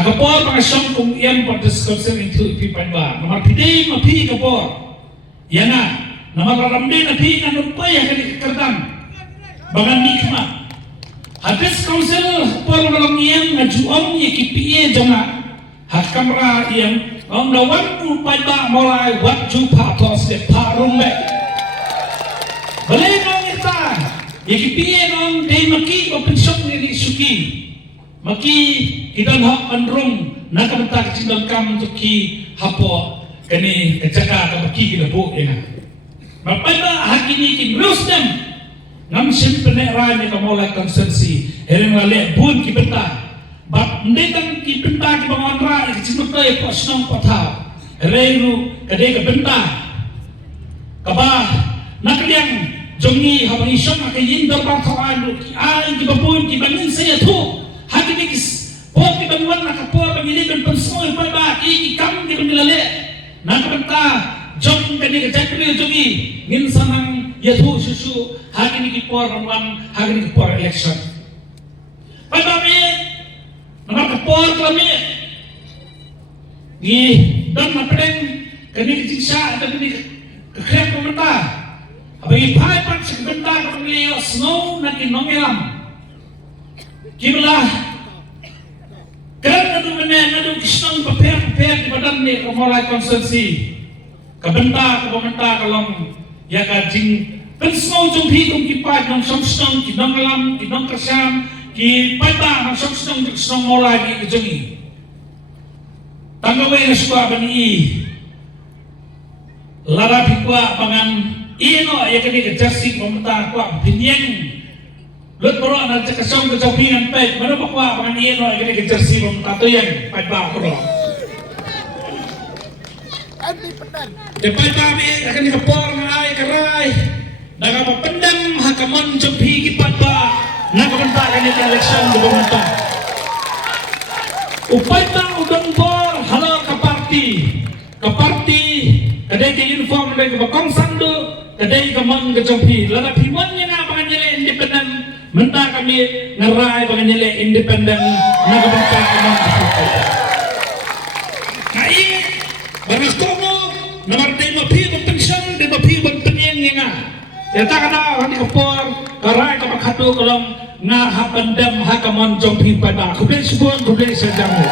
Kapor mga siyang kung iyan pa diskursin into ipipanba. Namarpidi mapi kapor. Yan na. Namararamdi na pi na numpay ang kanikakardang. Bagan nikma. Hadis council por malam iyan na juong ikipiye janga. Hakamra iyan. Ang nawan upay ba mulai waktu patos de parumbe. Balay nang ita. Ikipiye nang day maki o pensyon ni suki. Maki kidan hak andrung nakabenta kecindang kam tuki hapo kani kecaka kabaki kita bu ina. Bapada hakini ki rusdem ngam simpene rani kamolai konsensi hereng lale bun ki benta. Bab ndetang ki benta ki banganra ki cindang ya pasnang patha. Hereng kade ka benta. Kaba nakliang jongi habangi syong akayin darbar tawanu ki ai ki babun ki bangin saya tu. Hati nikis, pot di bangunan nak kapor begini dan pensoi pada iki kam di penilale, nak benta jom kini kejakri jogi ngin sanang yatu susu hati niki por bangunan hati niki por election. Pada me, nak kapor kami, ni dan mapeng kini keciksa dan kini kekrep pemerintah. Abang ipai pak sebentar kami snow nanti nongelam. Kiblah kerana tu nadu kisang paper di badan ni kamulai konsensi kabenta kalong ya kajing pensau jumpi kum kipat nang samstang kidang alam kidang kersam ki pada nang samstang kisang mulai di kejengi tanggawe suka bani lara pikwa pangan ino ya kini kejasi pemerintah kuat binyang lut bro na kasong kejauhan pet mana bakwa pangan ino ay kini kejersi tato yang pet ba bro depan kami akan dikepor ngai kerai daga pendam hakaman jempi kipat ba nakabenta kini election di pemerintah upay ba udang bor halo ke parti kadai ke inform dari bakong sandu kadai ke man kejauhi lada piman yang apa nyele independen mentah kami ngerai bagian nilai independen nakabenta kami nah ini baris komo nomor tema pi pensiun tema pi penyen nga ya tak ada hani kapor karai kapak hatu kolom nga hapendam hakamon jompi pada kubel sebuan kubel sejamu